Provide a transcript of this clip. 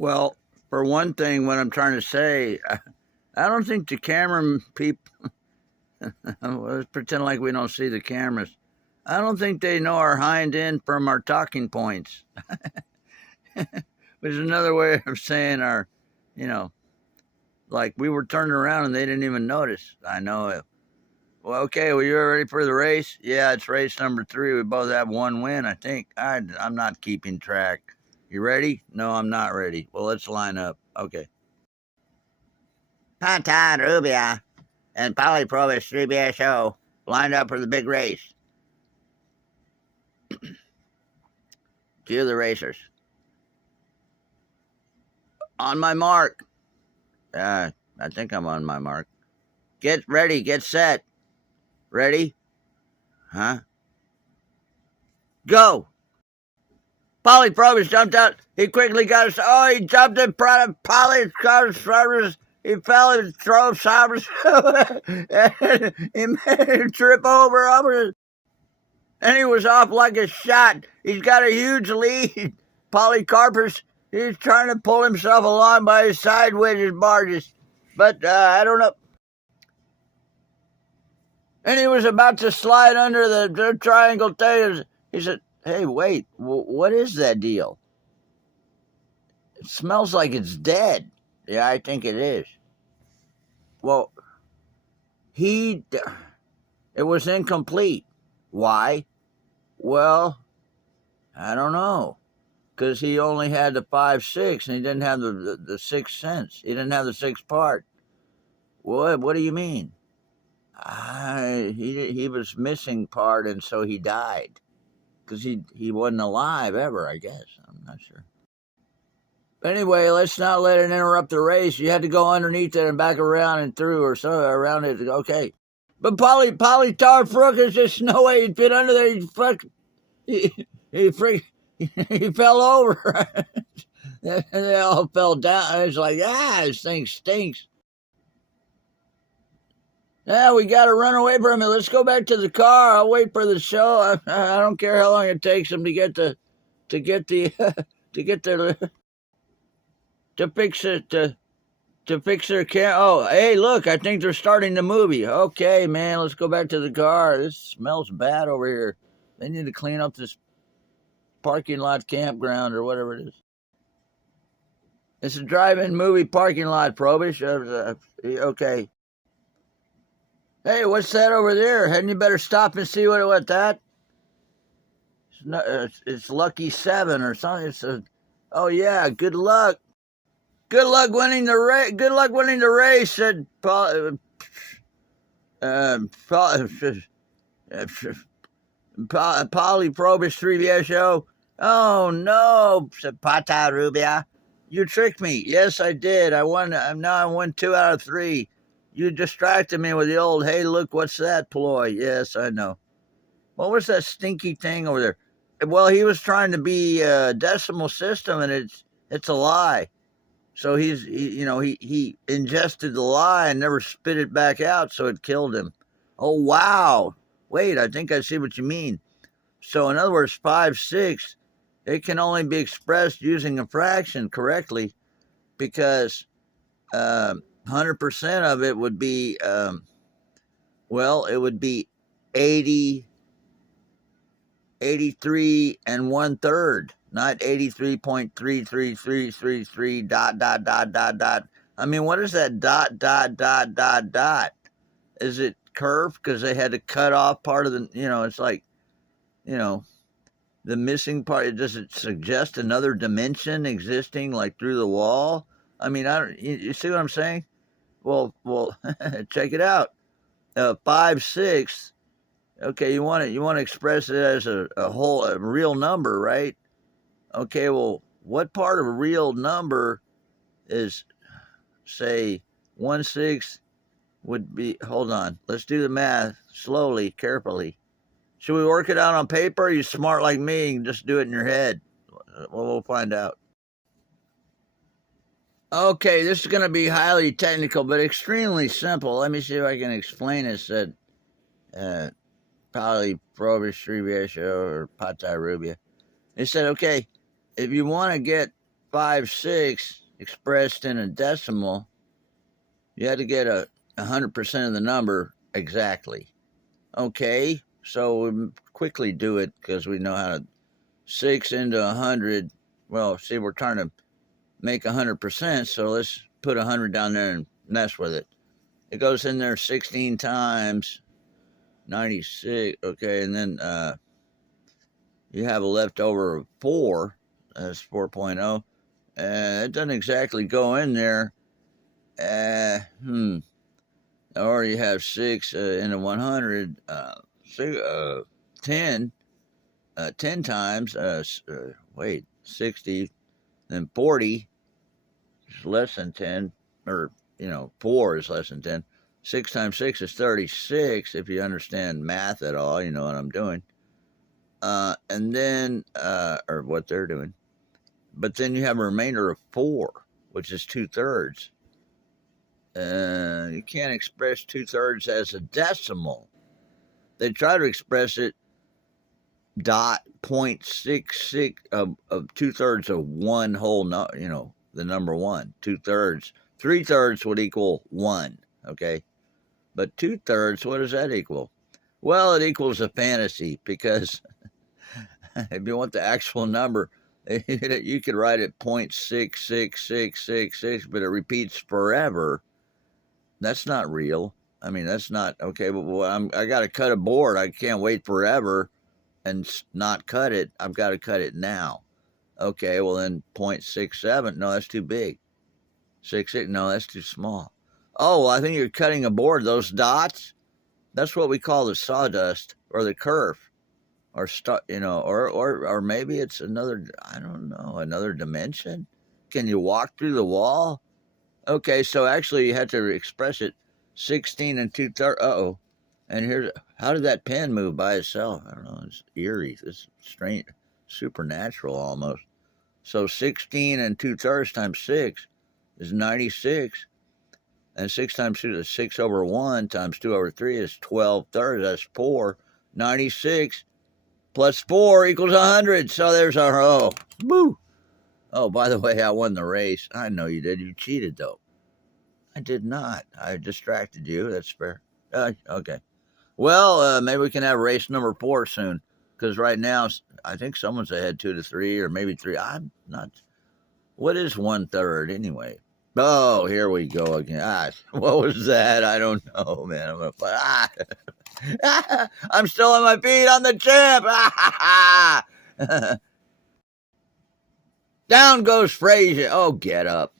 Well, for one thing, what I'm trying to say, I don't think the camera people, let's pretend like we don't see the cameras. I don't think they know our hind end from our talking points, which is another way of saying our, you know, like we were turning around and they didn't even notice. I know it. Well, okay, well, you're ready for the race? Yeah, it's race number 3. We both have one win, I think. I'm not keeping track. You ready? No, I'm not ready. Well, let's line up. Okay. Patah, Rubia, and PoLLy Frobisch 3BSO lined up for the big race. Cue the racers. On my mark. I think I'm on my mark. Get ready, get set. Ready? Huh? Go! PoLLy Frobisch jumped out. He quickly got us. Oh, he jumped in front of PoLLy Frobisch. He fell and drove Cyrus. He made him trip over. And he was off like a shot. He's got a huge lead. PoLLy, he's trying to pull himself along by his side wedges barges. But I don't know. And he was about to slide under the triangle thing. He said, hey, wait, what is that deal? It smells like it's dead. Yeah, I think it is. Well, it was incomplete. Why? Well, I don't know. Because he only had the 5/6 and he didn't have the 6th sense. He didn't have the 6th part. What do you mean? He was missing part, and so he died. Because he wasn't alive ever, I guess. I'm not sure. But anyway, let's not let it interrupt the race. You had to go underneath it and back around and through or so around it. Okay. But PoLLy Tarfrook is just no way he'd fit under there. He fell over. And they all fell down. It's like, this thing stinks. Yeah, we got to run away from it. Let's go back to the car. I'll wait for the show. I don't care how long it takes them to fix their car. Oh, hey, look, I think they're starting the movie. Okay, man, let's go back to the car. This smells bad over here. They need to clean up this parking lot campground or whatever it is. It's a drive-in movie parking lot, Frobisch. Okay. Hey, what's that over there? Hadn't you better stop and see what that? It's Lucky 7 or something. Oh yeah, good luck. Good luck winning the race. Good luck winning the race, said PoLLy Frobisch 3BSO. Oh no, said Patah, Rubia. You tricked me. Yes, I did. I won. Now I won 2 out of 3. You distracted me with the old, hey, look, what's that ploy? Yes, I know. What was that stinky thing over there? Well, he was trying to be a decimal system, and it's a lie. So he ingested the lie and never spit it back out, so it killed him. Oh, wow. Wait, I think I see what you mean. So in other words, 5/6, it can only be expressed using a fraction correctly because 100% of it would be, it would be 83 1/3, not 83.33333 ... I mean, what is that ... Is it curved because they had to cut off part of the, it's like, the missing part. Does it suggest another dimension existing like through the wall? I mean, you see what I'm saying? Well, check it out. 5/6. Okay, you want to express it as a real number, right? Okay, well, what part of a real number is, say, 1/6 would be? Hold on, let's do the math slowly, carefully. Should we work it out on paper? Or are you smart like me and just do it in your head? Well, we'll find out. Okay, this is going to be highly technical, but extremely simple. Let me see if I can explain it. Said PoLLy Frobisch 3BSO or Patah, Rubia. They said, okay, if you want to get 0.56 expressed in a decimal, you had to get 100% of the number exactly. Okay, so we quickly do it because we know how to. 6 into 100. Well, see, we're trying to make 100%, so let's put 100 down there and mess with it. It goes in there 16 times, 96. Okay, and then you have a leftover of 4. That's 4.0. It doesn't exactly go in there. Or you have 6 into 100. 10. 10 times. Wait, 60. Then 40 is less than 10. Or, 4 is less than 10. 6 times 6 is 36, if you understand math at all. You know what I'm doing. And then, or what they're doing. But then you have a remainder of 4, which is 2/3. You can't express 2/3 as a decimal. They try to express it dot 0.66 of 2/3 of one whole, the number 1. 2/3. 3/3 would equal 1, okay? But 2/3, what does that equal? Well, it equals a fantasy, because if you want the actual number, you could write it 0.66666, but it repeats forever. That's not real. I mean, that's not, okay, but I got to cut a board. I can't wait forever and not cut it. I've got to cut it now. Okay, well then 0.67, no, that's too big. 6, no, that's too small. Oh, well, I think you're cutting a board. Those dots, that's what we call the sawdust or the kerf, or or maybe it's another, I don't know, another dimension. Can you walk through the wall? Okay, so actually you have to express it 16 and 2/3. And here's, how did that pen move by itself? I don't know. It's eerie. It's strange, supernatural almost. So 16 and 2/3 times 6 is 96. And 6 times 2 is 6 over 1 times 2 over 3 is 12/3. That's 4. 96 plus 4 equals 100. So there's our, woo. Oh, by the way, I won the race. I know you did. You cheated, though. I did not. I distracted you. That's fair. Okay. Well, maybe we can have race number 4 soon, because right now I think someone's ahead 2-3, or maybe 3. I'm not. What is 1/3 anyway? Oh, here we go again. What was that? I don't know, man. I'm gonna I'm still on my feet. I'm the champ. Down goes Frazier. Oh, get up.